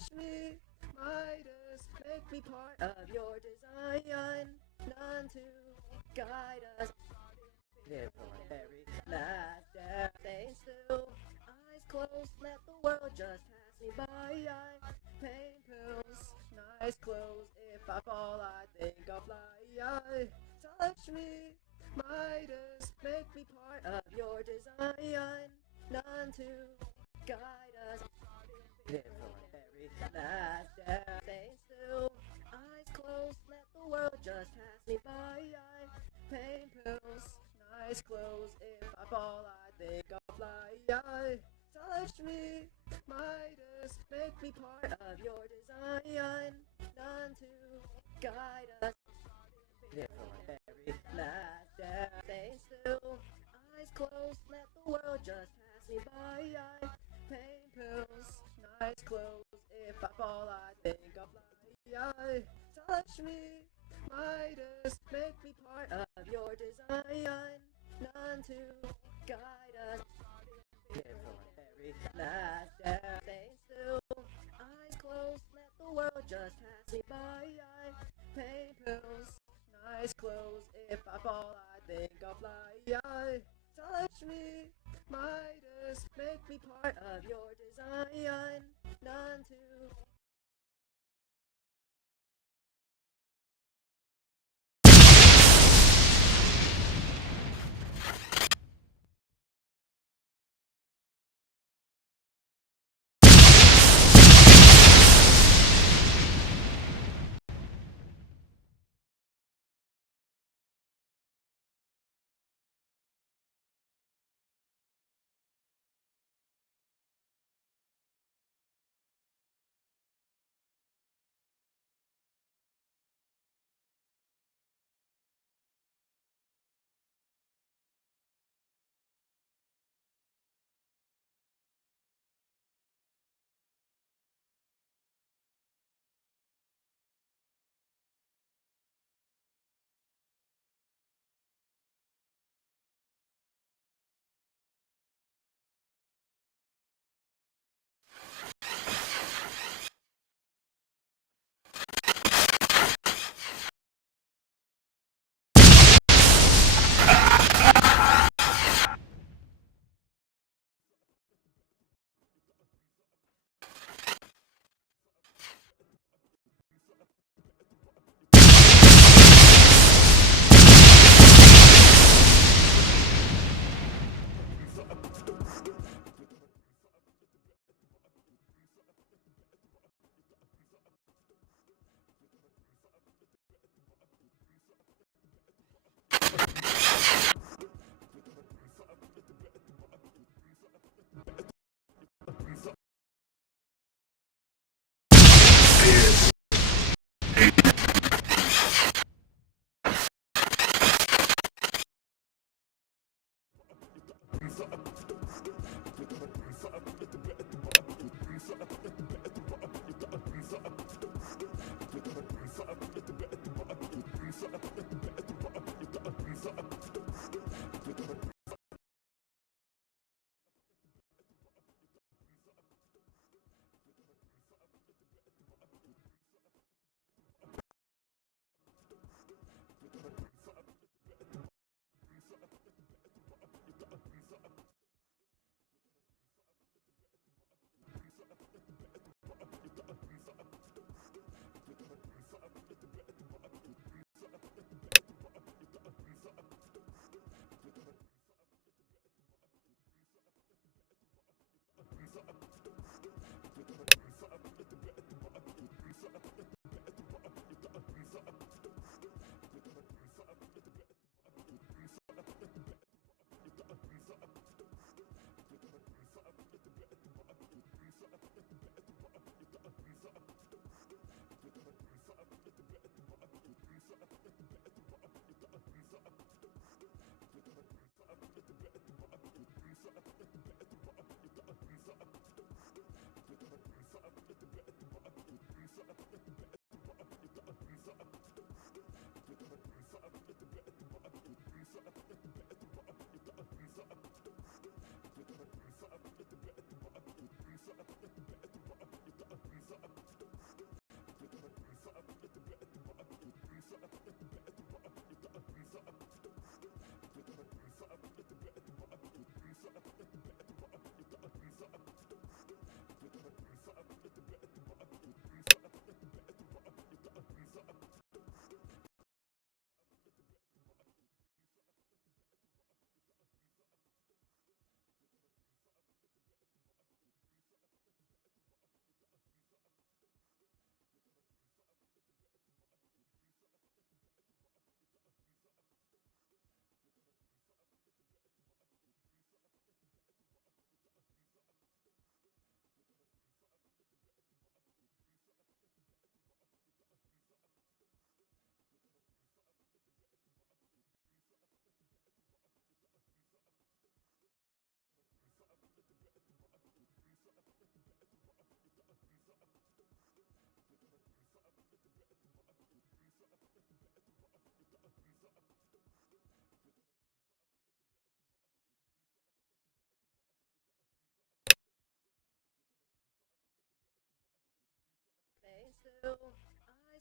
Touch me, Midas, make me part of your design. None to guide us. Here for my very last death, staying still. Eyes closed, let the world just pass me by. Pain pills, nice clothes. If I fall, I think I'll fly. Touch me, Midas, make me part of your design. None to guide us. Here for my very last death, staying still. Eyes closed, let the world just pass me by. Pain pills, nice clothes. If I fall, I think I'll fly. Touch me, Midas, make me part of your design. None to guide us. Here for my very last death, staying still. Eyes closed, let the world just pass me by. Pain pills, nice clothes. If I fall, I think I'll fly. Touch me, Midas, make me part of your design. None to guide us. Here for my very last death, staying still. Eyes closed, let the world just pass me by. Pain pills, nice clothes. If I fall, I think I'll fly. Touch me, Midas, make me part of your design. None to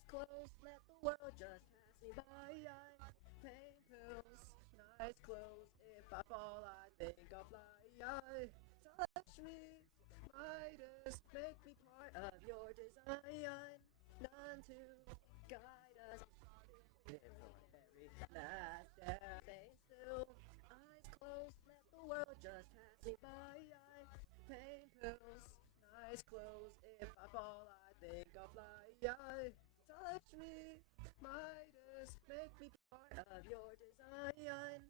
closed, let the world just pass me by. Pain pills, nice clothes. If I fall, I think I'll fly. Touch me, Midas, make me part of your design. None to guide us. Live for the very last day. Stay still, eyes closed, let the world just pass me by. Pain pills, nice clothes. If I fall, I think I'll fly. Touch me, Midas, make me part of your design.